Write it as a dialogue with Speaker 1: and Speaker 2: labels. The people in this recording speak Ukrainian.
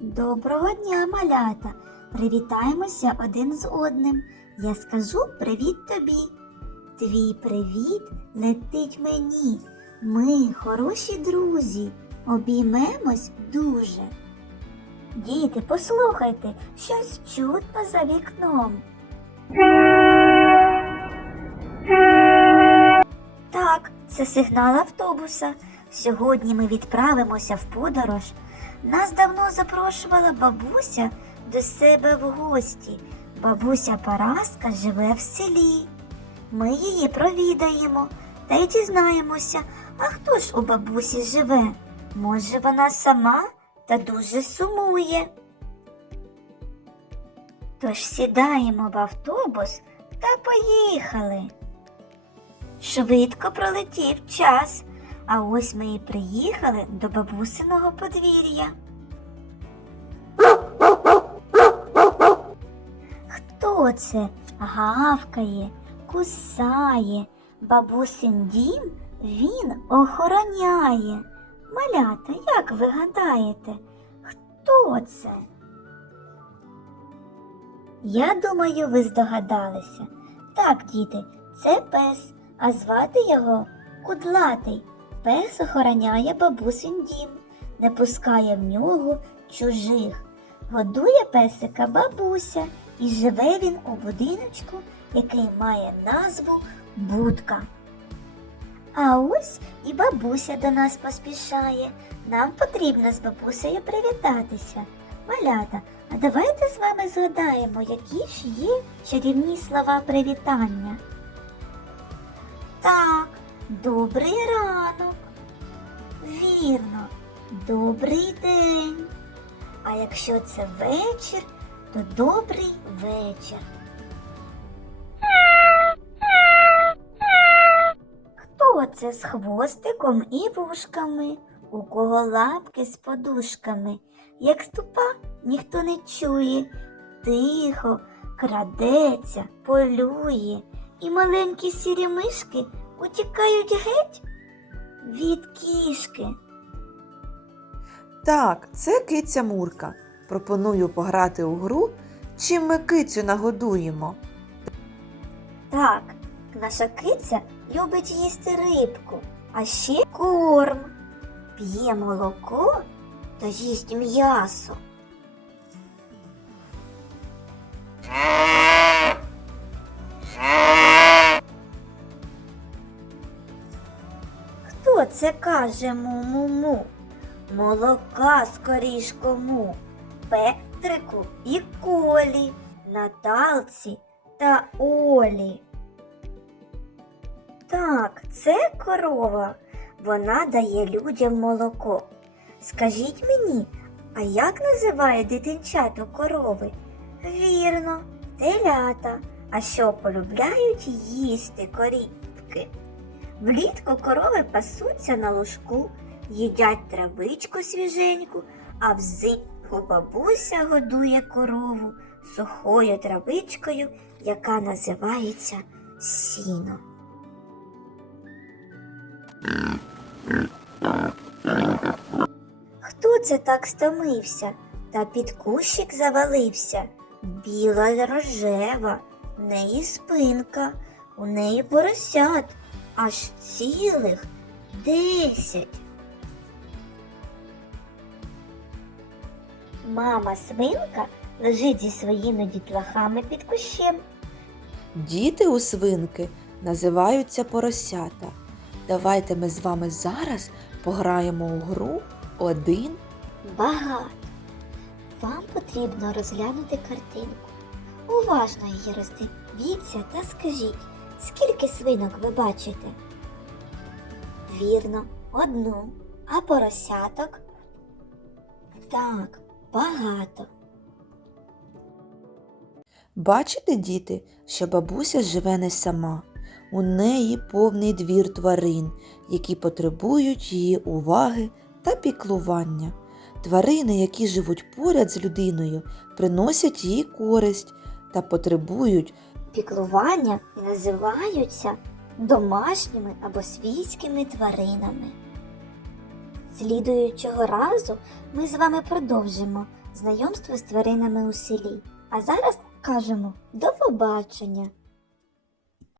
Speaker 1: Доброго дня, малята! Привітаємося один з одним. Я скажу привіт тобі. Твій привіт летить мені. Ми, хороші друзі, обіймемось дуже. Діти, послухайте, щось чутно за вікном. Так, це сигнал автобуса. Сьогодні ми відправимося в подорож. Нас давно запрошувала бабуся до себе в гості. Бабуся Параска живе в селі. Ми її провідаємо та й дізнаємося, а хто ж у бабусі живе? Може, вона сама та дуже сумує. Тож сідаємо в автобус та поїхали. Швидко пролетів час, а ось ми і приїхали до бабусиного подвір'я. Хто це гавкає, кусає, бабусин дім він охороняє. Малята, як ви гадаєте, хто це? Я думаю, ви здогадалися. Так, діти, це пес, а звати його Кудлатий. Пес охороняє бабусин дім, не пускає в нього чужих. Годує песика бабуся, і живе він у будиночку, який має назву Будка. А ось і бабуся до нас поспішає. Нам потрібно з бабусею привітатися. Малята, а давайте з вами згадаємо, які ж є чарівні слова привітання. Так, добрий ранок. Вірно, добрий день. А якщо це вечір, то добрий вечір. Хто це з хвостиком і вушками, у кого лапки з подушками? Як ступа, ніхто не чує, тихо, крадеться, полює, і маленькі сірі мишки утікають геть від кішки.
Speaker 2: Так, це киця Мурка. Пропоную пограти у гру, чим ми кицю нагодуємо.
Speaker 1: Так, наша киця любить їсти рибку, а ще корм, п'є молоко та їсть м'ясо. Це каже му-му-му? Молока скоріш кому, Петрику і колі, Наталці та Олі. Так, це корова. Вона дає людям молоко. Скажіть мені, а як називає дитинчату корови? Вірно, телята. А що полюбляють їсти корівки? Влітку корови пасуться на ложку, їдять травичку свіженьку, а взимку бабуся годує корову сухою травичкою, яка називається сіно. Хто це так стомився та під кущик завалився? Біла рожева, в неї спинка, у неї поросят, аж цілих десять. Мама свинка лежить зі своїми дітлахами під кущем.
Speaker 2: Діти у свинки називаються поросята. Давайте ми з вами зараз пограємо у гру один.
Speaker 1: Багато. Вам потрібно розглянути картинку. Уважно її роздивіться та скажіть, скільки свинок ви бачите? Вірно, одну, а поросяток? Так, багато.
Speaker 2: Бачите, діти, що бабуся живе не сама. У неї повний двір тварин, які потребують її уваги та піклування. Тварини, які живуть поряд з людиною, приносять їй користь та потребують
Speaker 1: Піклування і називаються домашніми або свійськими тваринами. Слідуючого разу ми з вами продовжимо знайомство з тваринами у селі. А зараз кажемо до побачення!